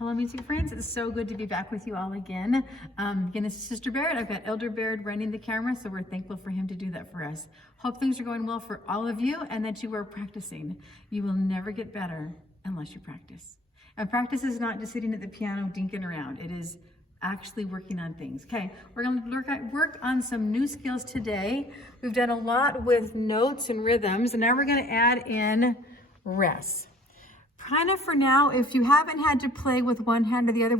Hello, music friends. It's so good to be back with you all again. Again, this is Sister Baird. I've got Elder Baird running the camera, so we're thankful for him to do that for us. Hope things are going well for all of you and that you are practicing. You will never get better unless you practice. And practice is not just sitting at the piano dinking around. It is actually working on things. Okay, we're going to work on some new skills today. We've done a lot with notes and rhythms, and now we're going to add in rests. Kind of for now, if you haven't had to play with one hand or the other,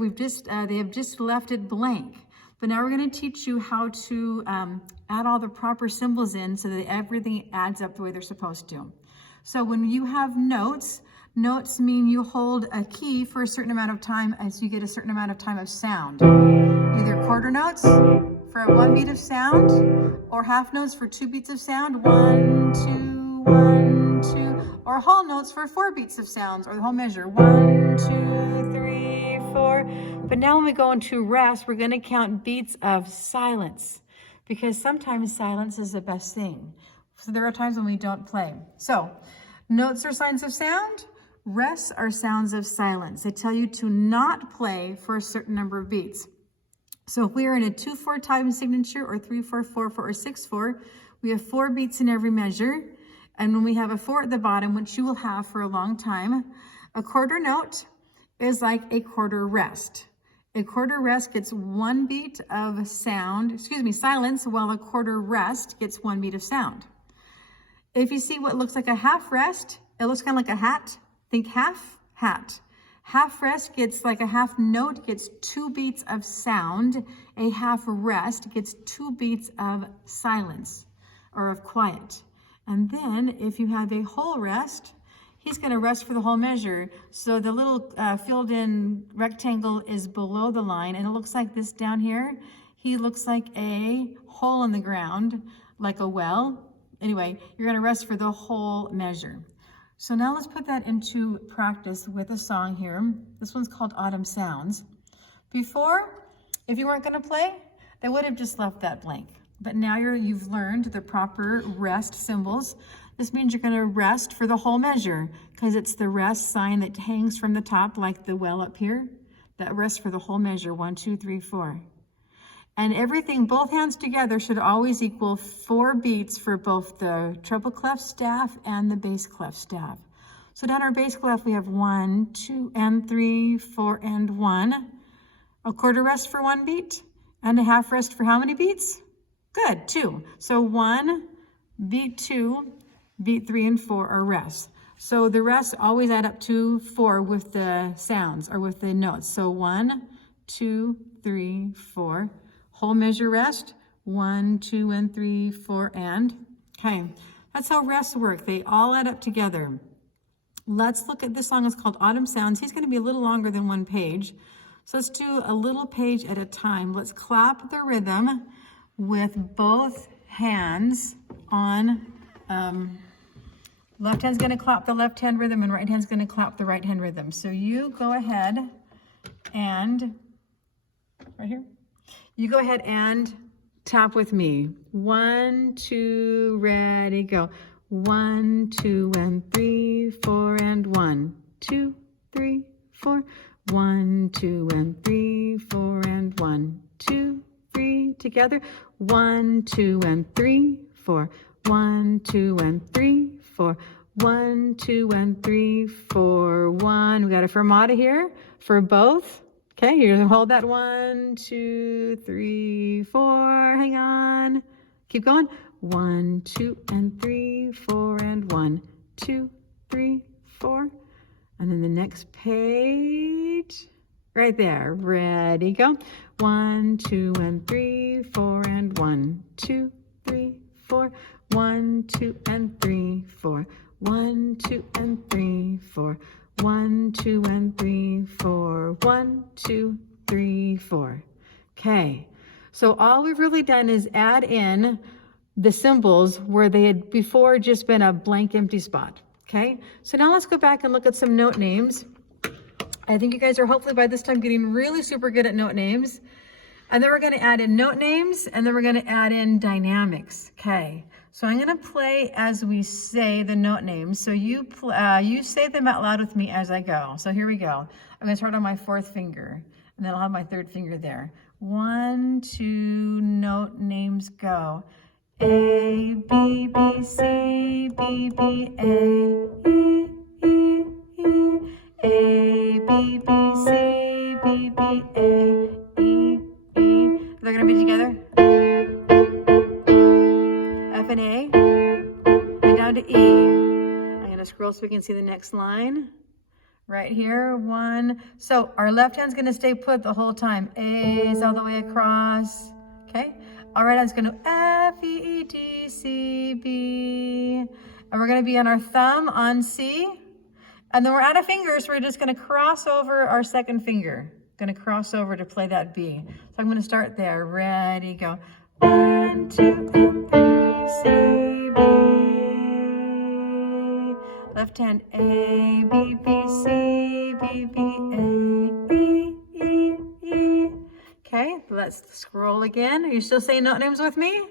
they have just left it blank. But now we're going to teach you how to add all the proper symbols in so that everything adds up the way they're supposed to. So when you have notes, notes mean you hold a key for a certain amount of time as you get a certain amount of time of sound. Either quarter notes for 1 beat of sound or half notes for 2 beats of sound. 1, 2, 1, 2, or whole notes for 4 beats of sounds, or the whole measure. 1, 2, 3, 4. But now when we go into rest, we're going to count beats of silence, because sometimes silence is the best thing. So there are times when we don't play. So notes are signs of sound. Rests are sounds of silence. They tell you to not play for a certain number of beats. So if we are in a 2/4 time signature, or 3/4, 4/4, or 6/4, we have 4 beats in every measure. And when we have a 4 at the bottom, which you will have for a long time, a quarter note is like a quarter rest. A quarter rest gets 1 beat of silence, while a quarter rest gets 1 beat of sound. If you see what looks like a half rest, it looks kind of like a hat. Think half, hat. Half rest gets like a half note, gets 2 beats of sound. A half rest gets 2 beats of silence or of quiet. And then if you have a whole rest, he's going to rest for the whole measure. So the little filled in rectangle is below the line, and it looks like this down here. He looks like a hole in the ground, like a well. Anyway, you're going to rest for the whole measure. So now let's put that into practice with a song here. This one's called Autumn Sounds. Before, if you weren't going to play, they would have just left that blank. But now you've learned the proper rest symbols. This means you're going to rest for the whole measure, because it's the rest sign that hangs from the top, like the well up here. That rests for the whole measure, 1, 2, 3, 4. And everything, both hands together, should always equal 4 beats for both the treble clef staff and the bass clef staff. So down our bass clef, we have 1, 2, and 3, 4, and 1. A quarter rest for 1 beat, and a half rest for how many beats? Good, 2. So 1, beat 2, beat 3, and 4 are rests. So the rests always add up to 4 with the sounds, or with the notes. So 1, 2, 3, 4. Whole measure rest, 1, 2, and 3, 4, and. Okay, that's how rests work. They all add up together. Let's look at this song. It's called Autumn Sounds. He's going to be a little longer than 1 page. So let's do a little page at a time. Let's clap the rhythm with both hands on. Left hand's going to clap the left hand rhythm, and right hand's going to clap the right hand rhythm. So you go ahead and, right here, you go ahead and tap with me. 1, 2, ready, go. 1, 2, and 3, 4, and 1, 2, 3, 4. 1, 2, and 3, 4, and 1, 2, 3. Together. 1, 2, and 3, 4. 1, 2, and 3, 4. 1, 2, and 3, 4. 1. We got a fermata here for both. Okay, you're gonna hold that. 1, 2, 3, 4. Hang on. Keep going. 1, 2, and 3, 4, and 1, 2, 3, 4. And then the next page, right there. Ready, go. 1, 2, and 3, 4, and 1, 2, 3, 4. 1, 2, and 3, 4. 1, 2, and 3, 4. 1, 2, and 3, 4. 1, 2, 3, 4. Okay, so all we've really done is add in the symbols where they had before just been a blank empty spot. Okay, so now let's go back and look at some note names. I think you guys are hopefully by this time getting really super good at note names. And then we're going to add in note names, and then we're going to add in dynamics. Okay, So I'm going to play as we say the note names. So you say them out loud with me as I go. So here we go. I'm going to start on my 4th finger, and then I'll have my 3rd finger there. 1, 2, note names, go. A, B, B, C, B, B, A, E, E, E. A, B, B, C, B, B, A, E, E. They're going to be together. F and A, and down to E. I'm going to scroll so we can see the next line. Right here, 1. So our left hand's going to stay put the whole time. A is all the way across. Okay. Our right hand's going to F, E, E, D, C, B. And we're going to be on our thumb on C. And then we're out of fingers. So we're just going to cross over our 2nd finger. Going to cross over to play that B. So I'm going to start there. Ready, go. 1, 2, and 3, C, B. Left hand, A, B, B, C, B, B, A, E, E, E. Okay, let's scroll again. Are you still saying note names with me?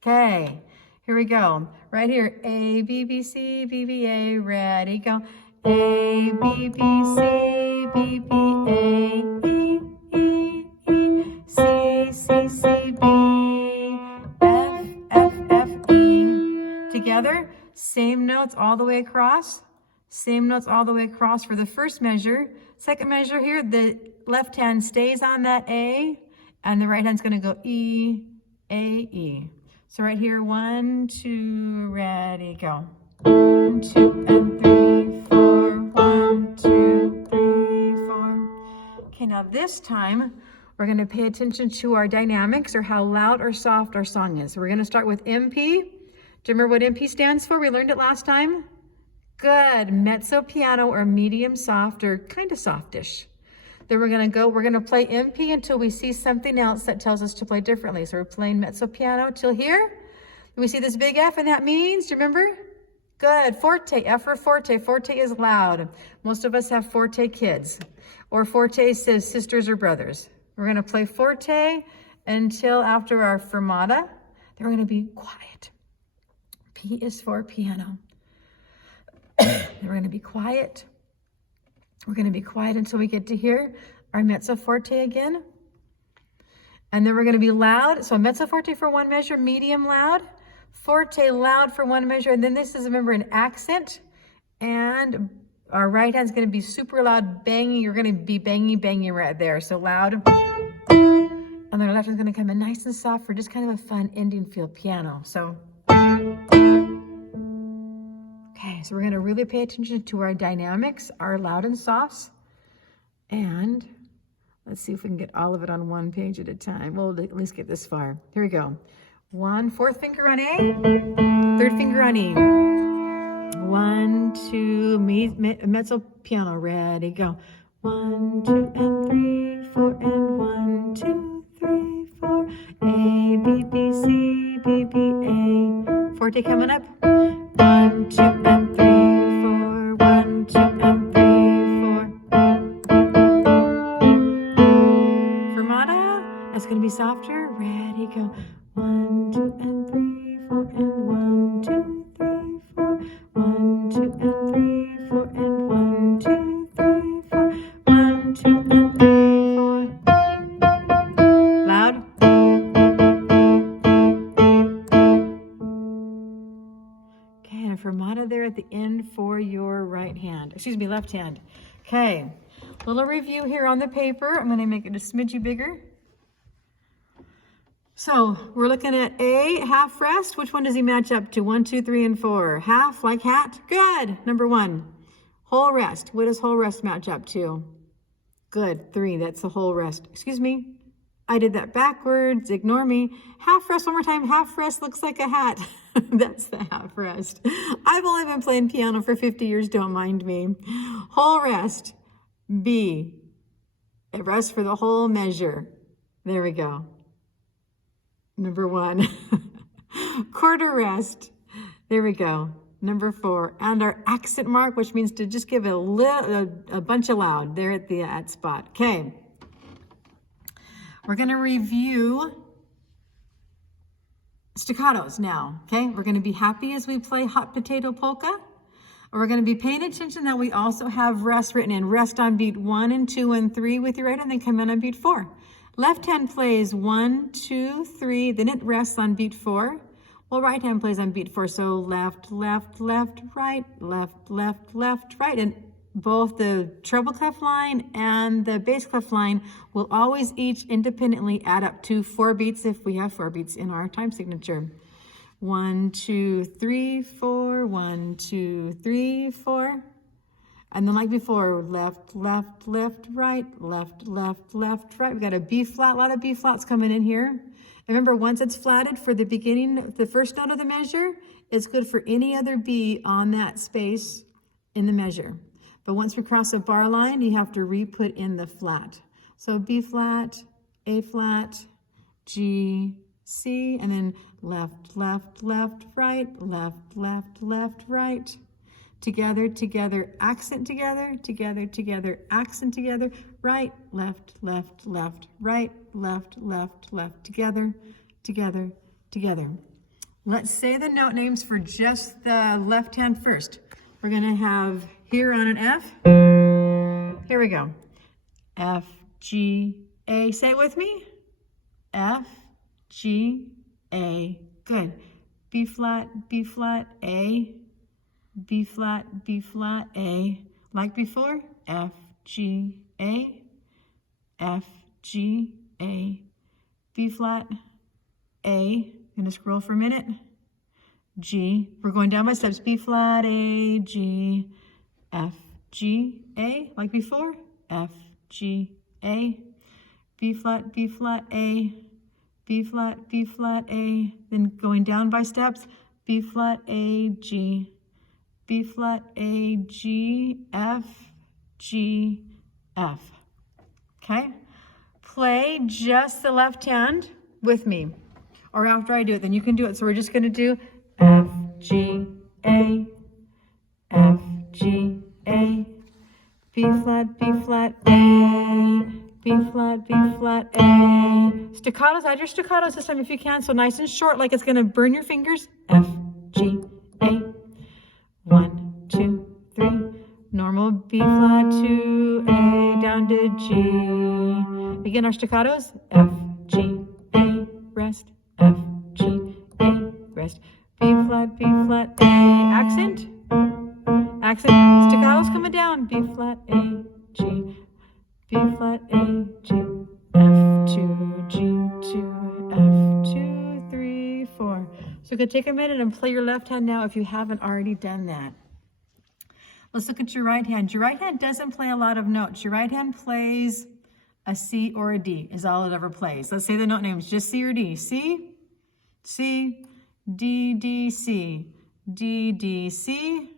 Okay, here we go. Right here, A, B, B, C, B, B, A. Ready, go. A, B, B, C, B, B, A, E, E, E. C, C, C, B. F, F, F, E. Together, same notes all the way across. Same notes all the way across for the first measure. Second measure here, the left hand stays on that A, and the right hand's going to go E, A, E. So right here, 1, 2, ready, go. 1, 2, and 3, 4. 1, 2, 3, 4. Okay, now this time, we're going to pay attention to our dynamics, or how loud or soft our song is. So we're going to start with MP. Do you remember what MP stands for? We learned it last time. Good. Mezzo piano, or medium soft, or kind of softish. Then we're going to play MP until we see something else that tells us to play differently. So we're playing mezzo piano till here. We see this big F, and that means, do you remember? Good. Forte. F for forte. Forte is loud. Most of us have forte kids, or forte says sisters or brothers. We're going to play forte until after our fermata. Then we're going to be quiet. P is for piano. Then we're going to be quiet. We're going to be quiet until we get to here, our mezzo forte again. And then we're going to be loud. So mezzo forte for 1 measure, medium loud, forte loud for 1 measure. And then this is, remember, an accent. And our right hand's going to be super loud, banging. You're going to be banging right there. So loud. And then our left hand's going to come in nice and soft for just kind of a fun ending feel piano. So, okay, so we're going to really pay attention to our dynamics, our loud and softs. And let's see if we can get all of it on 1 page at a time. We'll at least get this far. Here we go. 1, 4th finger on A, 3rd finger on E. 1, 2, mezzo piano, ready, go. 1, 2, and 3, 4, and 1, 2, 3, 4. A, B, B, C, B, B, A. Forte coming up. 1, 2, and 3, 4. 1, 2, and 3, 4. Fermata. That's going to be softer. Ready, go. 1, 2, and 3, 4, and 1, 2, 3, 4. 1, 2, and 3, 4, and 1, 2, 3, 4. 1, 2, and 3, 4. Loud. Okay, and a fermata there at the end for your right hand. Excuse me, left hand. Okay, little review here on the paper. I'm going to make it a smidgy bigger. So we're looking at A, half rest. Which one does he match up to? 1, 2, 3, and 4. Half, like hat? Good. Number 1. Whole rest. What does whole rest match up to? Good. 3. That's the whole rest. Excuse me. I did that backwards. Ignore me. Half rest one more time. Half rest looks like a hat. That's the half rest. I've only been playing piano for 50 years. Don't mind me. Whole rest. B. A rest for the whole measure. There we go. Number 1. Quarter rest. There we go. Number 4. And our accent mark, which means to just give a bunch of loud there at the at spot. Okay. We're going to review staccatos now, okay? We're gonna be happy as we play hot potato polka. We're gonna be paying attention that we also have rest written in. Rest on beat 1 and 2 and 3 with your right hand, then come in on beat 4. Left hand plays 1, 2, 3, then it rests on beat 4. Well, right hand plays on beat 4, so left, left, left, right, left, left, left, right. And both the treble clef line and the bass clef line will always each independently add up to 4 beats if we have 4 beats in our time signature. 1, 2, 3, 4, 1, 2, 3, 4. And then like before, left, left, left, right, left, left, left, right. We've got a B flat, a lot of B flats coming in here. And remember, once it's flatted for the beginning, the first note of the measure, it's good for any other B on that space in the measure. But once we cross a bar line, you have to re-put in the flat. So B flat, A flat, G, C, and then left, left, left, right, left, left, left, right. Together, together, accent together, together, together, accent together, right, left, left, left, right, left, left, left, together, together, together. Let's say the note names for just the left hand first. We're gonna have here on an F. Here we go. F, G, A. Say it with me. F, G, A. Good. B flat, A. B flat, A. Like before, F, G, A. F, G, A. B flat, A. Gonna scroll for a minute. G. We're going down by steps. B flat, A, G. F, G, A. Like before, F, G, A. B flat, A. B flat, A. Then going down by steps, B flat, A, G. B flat, A, G, F, G, F. Okay? Play just the left hand with me. Or after I do it, then you can do it. So we're just going to do F, G, A, F, G, A, B flat, A, B flat, A. Staccatos, add your staccatos this time if you can. So nice and short, like it's going to burn your fingers. F, G, A. 1, 2, 3. Normal B flat to A down to G. Again, our staccatos. F, G, A, rest. F, G, A, rest. B flat, A. Accent. Accent. Staccatos coming down. B flat, A, G. B flat, A, G. F2, G2, F2, 3, 4. So you can take a minute and play your left hand now if you haven't already done that. Let's look at your right hand. Your right hand doesn't play a lot of notes. Your right hand plays a C or a D is all it ever plays. Let's say the note names, just C or D. C, C, D, D, C, D, D, C,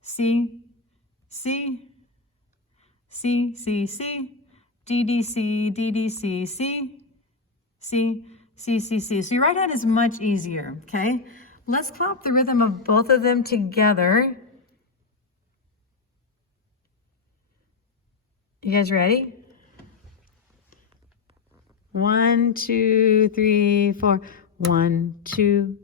C, C, C, C, C, D, D, C, D, D, C, C, C, C, C, C. So your right hand is much easier, okay? Let's clap the rhythm of both of them together. You guys ready? 1, 2, 3, 4. 1, 2.